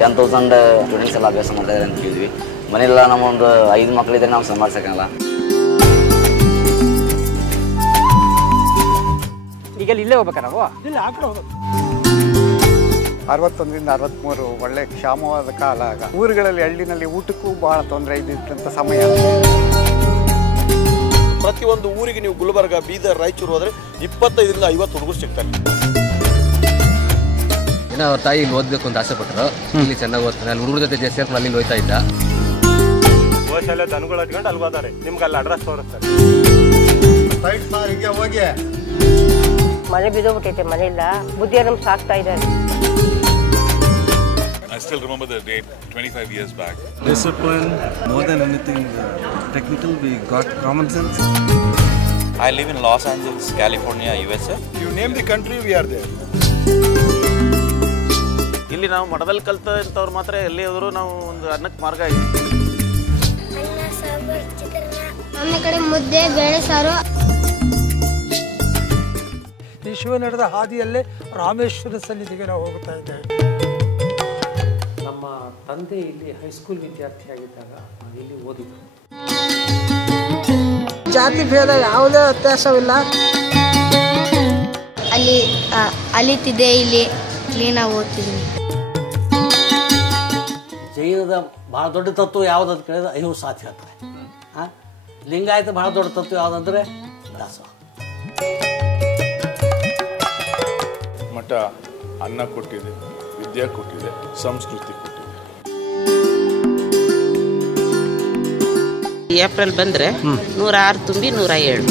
10,000 students ಎಲ್ಲ ಅಭ್ಯಾಸ ಮಾಡ್ತಾ ಇದ್ದಾರೆ ಅಂತ ಕೇಳಿದ್ವಿ. ಮನೆಯೆಲ್ಲ ನಮ್ಮ ಒಂದು 5 ಮಕ್ಕಳಿದ್ರೆ ನಾವು ಸಂಭಾಳಿಸೋಕ್ಕಲ್ಲ. ಈಗ ಇಲ್ಲೇ ಹೋಗ್ಬೇಕಾ ನಾವು? ಇಲ್ಲ, ಆ ಕಡೆ ಹೋಗೋದು. 61ರಿಂದ 63 ಒಳ್ಳೆ ಕ್ಷಾಮವಾದ ಕಾಲ. ಆಗ ಊರುಗಳಲ್ಲಿ ಹಳ್ಳಿನಲ್ಲಿ ಊಟಕ್ಕೂ ಬಹಳ ತೊಂದರೆ ಇದ್ದಂಥ ಸಮಯ. ಪ್ರತಿಯೊಂದು ಊರಿಗೆ ನೀವು ಗುಲ್ಬರ್ಗ, ಬೀದರ್, ರಾಯಚೂರು ಹೋದರೆ 25ರಿಂದ 50 ಹುಡುಗರು ಸಿಗ್ತಾರೆ. ಏನೋ ಅವ್ರ ತಾಯಿ ಇಲ್ಲಿ ಓದಬೇಕು ಅಂತ ಆಸೆ ಪಟ್ಟರು. ಇಲ್ಲಿ ಚೆನ್ನಾಗಿ ಓದ್ತಾನೆ. ಅಲ್ಲಿ ಹುಡುಗರ ಜೊತೆ ಸೇರ್ಕೊಂಡು ಅಲ್ಲಿ ಹೋಗ್ತಾ ಇದ್ದ. ಗೋಶಾಲೆ ದನಗಳು ಹತ್ಕೊಂಡು ಅಲ್ಲಿ ಹೋದಾರೆ. ನಿಮ್ಗೆ ಅಲ್ಲಿ ಅಡ್ರೆಸ್ ತೋರಿಸ್ತಾರೆ. ಹೋಗಿ ಮನೆ ಬಿದ್ದೋಗ್ಬಿಟ್ಟೈತೆ. ಮನೆಯಿಂದ ಬುದ್ಧಿಯರಂ ಸಾಕ್ತಾ ಇದ್ದಾರೆ. I still remember the date 25 years back. Discipline, more than anything technical, we got common sense. I live in Los Angeles, California, USA. You name the country, we are there. ಇಲ್ಲಿ ನಾವು ಮಠದಲ್ಲಿ ಕಲ್ತವ್ರು ಮಾತ್ರ ಎಲ್ಲಿ ಹೋದ್ರು ನಾವು ಒಂದು ಅನ್ನಕ್ಕೆ ಮಾರ್ಗ ಇದೆ. ನಮ್ಮ ಕಡೆ ಮುದ್ದೆ, ಬೇಳೆ ಸಾರು. ಈ ಶಿವ ನಡೆದ ಹಾದಿಯಲ್ಲೇ ರಾಮೇಶ್ವರ ಸನ್ನಿಧಿಗೆ ನಾವು ಹೋಗ್ತಾ ಇದ್ದೇವೆ. ನಮ್ಮ ತಂದೆ ಇಲ್ಲಿ ಹೈಸ್ಕೂಲ್ ವಿದ್ಯಾರ್ಥಿಯಾಗಿದ್ದಾಗ ಇಲ್ಲಿ ಓದಿದ್ರು. ಜಾತಿ ಭೇದ ಯಾವುದೇ ವ್ಯತ್ಯಾಸವಿಲ್ಲ. ಅಲ್ಲಿ ಅಲಿತಿದೆ, ಇಲ್ಲಿ ಕ್ಲೀನಾಗಿ ಓದ್ತಿದ್ದೀನಿ. ಜೈನದ ಭಾಳ ದೊಡ್ಡ ತತ್ವ ಯಾವುದು ಅಂತ ಕೇಳಿದ್ರೆ ಅಹಿಂಸೆ ಸಾಧ್ಯ ಹೇಳ್ತಾರೆ. ಲಿಂಗಾಯತ ಭಾಳ ದೊಡ್ಡ ತತ್ವ ಯಾವುದಂದ್ರೆ ದಾಸೋಹ. ಮಠ ಅನ್ನ ಕೊಟ್ಟಿದೆ, ವಿದ್ಯೆ ಕೊಟ್ಟಿದೆ, ಸಂಸ್ಕೃತಿ ಕೊಟ್ಟಿದೆ. ಏಪ್ರಿಲ್ ಬಂದರೆ 106 ತುಂಬಿ 107.